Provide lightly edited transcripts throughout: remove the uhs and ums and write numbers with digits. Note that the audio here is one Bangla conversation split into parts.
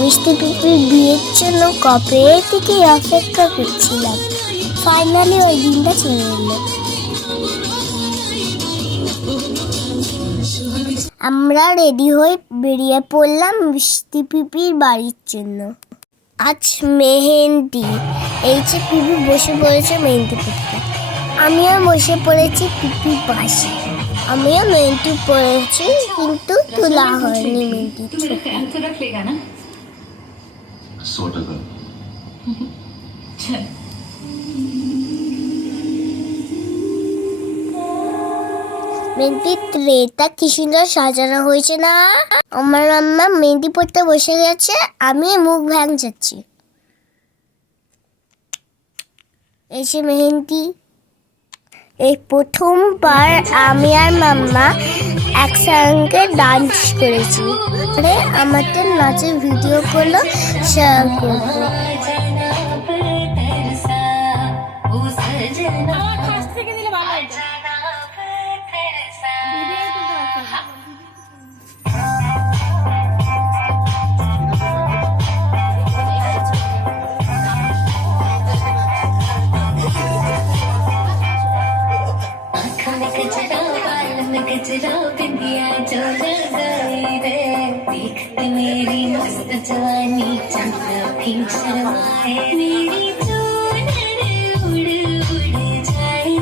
মিষ্টি পিপির বিয়ের জন্য কবে থেকে অপেক্ষা করছিলাম। ফাইনালি ওই দিনটা চলে এলো। আমরা রেডি হয়ে বেরিয়ে পড়লাম মিষ্টি পিপির বাড়ির জন্য। আজ মেহেন্দি। এই যে পিপি বসে পড়েছে মেহেন্দি পড়তে, আমিও বসে পড়েছি পিপির পাশে। আমিও মেহেন্দি পড়েছি, কিন্তু তোলা হয়নি মেহেন্দির ছবি। মেহেন্দির ট্রেটা কি সুন্দর সাজানো হয়েছে না? আমার আম্মা মেহেন্দি পড়তে বসে গেছে, আমি মুখ ভাঙাচ্ছি। এই যে মেহেন্দি। এই প্রথমবার আমি আর মাম্মা একসঙ্গে ডান্স করেছি। আমাদের নাচের ভিডিও করলো শেয়ার করবো। मेरी मस्त जवानी चंद्र भी शर्माए मेरी उड़ उड़ जाए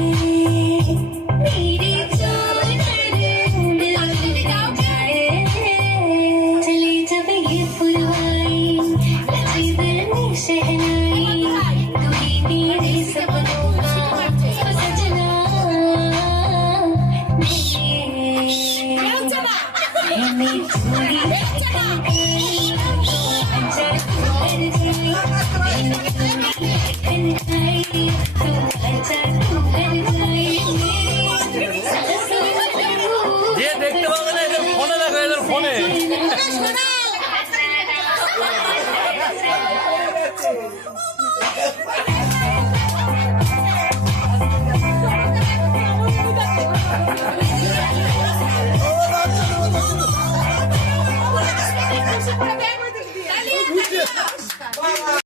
मेरी उड़ जाए चली जब ये पुरवाई नचीबरनी शहनाई तू ही मेरे सपनों का सजना मैं छोड़ी যে দেখতে পাবে না এদের ফোনে দেখো, এদের ফোনে।